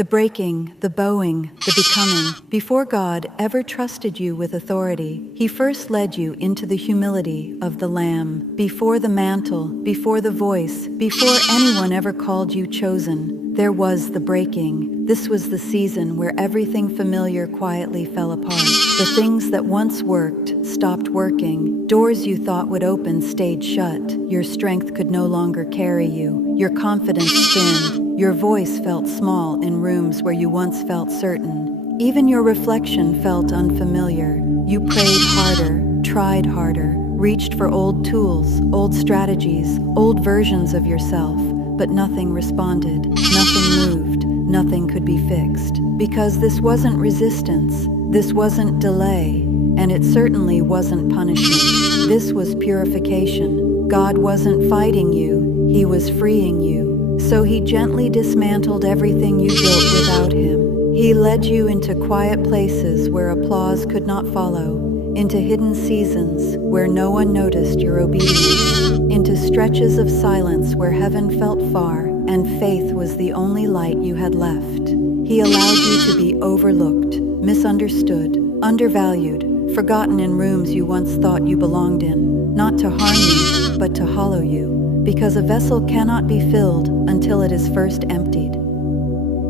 The breaking, the bowing, the becoming. Before God ever trusted you with authority, He first led you into the humility of the Lamb. Before the mantle, before the voice, before anyone ever called you chosen, there was the breaking. This was the season where everything familiar quietly fell apart. The things that once worked stopped working. Doors you thought would open stayed shut. Your strength could no longer carry you. Your confidence thinned. Your voice felt small in rooms where you once felt certain. Even your reflection felt unfamiliar. You prayed harder, tried harder, reached for old tools, old strategies, old versions of yourself, but nothing responded, nothing moved, nothing could be fixed. Because this wasn't resistance, this wasn't delay, and it certainly wasn't punishment. This was purification. God wasn't fighting you, He was freeing you. So He gently dismantled everything you built without Him. He led you into quiet places where applause could not follow, into hidden seasons where no one noticed your obedience, into stretches of silence where heaven felt far and faith was the only light you had left. He allowed you to be overlooked, misunderstood, undervalued, forgotten in rooms you once thought you belonged in, not to harm you, but to hollow you. Because a vessel cannot be filled until it is first emptied.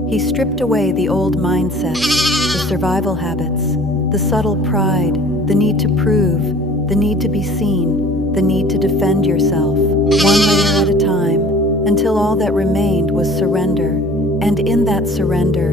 He stripped away the old mindsets, the survival habits, the subtle pride, the need to prove, the need to be seen, the need to defend yourself, one layer at a time, until all that remained was surrender. And in that surrender,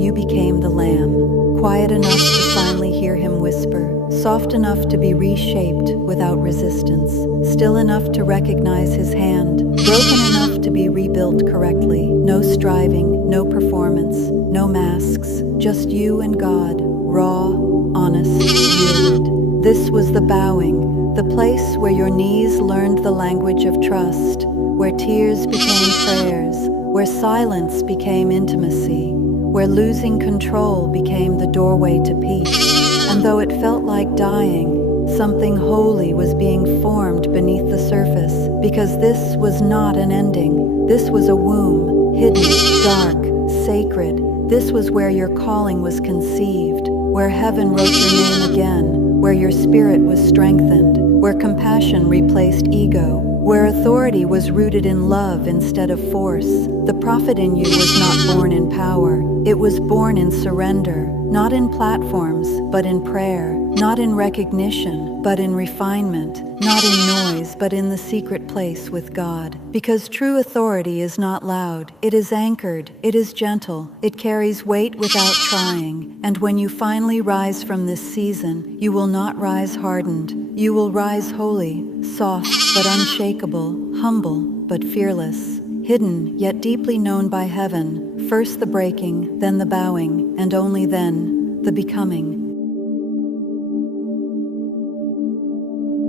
you became the Lamb, quiet enough to finally hear Him whisper, soft enough to be reshaped without resistance, still enough to recognize His hand, broken enough to be rebuilt correctly. No striving, no performance, no masks, just you and God, raw, honest, yielded. This was the bowing, the place where your knees learned the language of trust, where tears became prayers, where silence became intimacy, where losing control became the doorway to peace. And though it felt like dying, something holy was being formed beneath the surface, because this was not an ending. This was a womb, hidden, dark, sacred. This was where your calling was conceived, where heaven wrote your name again, where your spirit was strengthened, where compassion replaced ego, where authority was rooted in love instead of force. The prophet in you was not born in power. It was born in surrender, not in platforms, but in prayer, not in recognition, but in refinement, not in noise, but in the secret place with God. Because true authority is not loud, it is anchored, it is gentle, it carries weight without trying. And when you finally rise from this season, you will not rise hardened. You will rise holy, soft but unshakable, humble but fearless, hidden yet deeply known by heaven. First the breaking, then the bowing, and only then the becoming.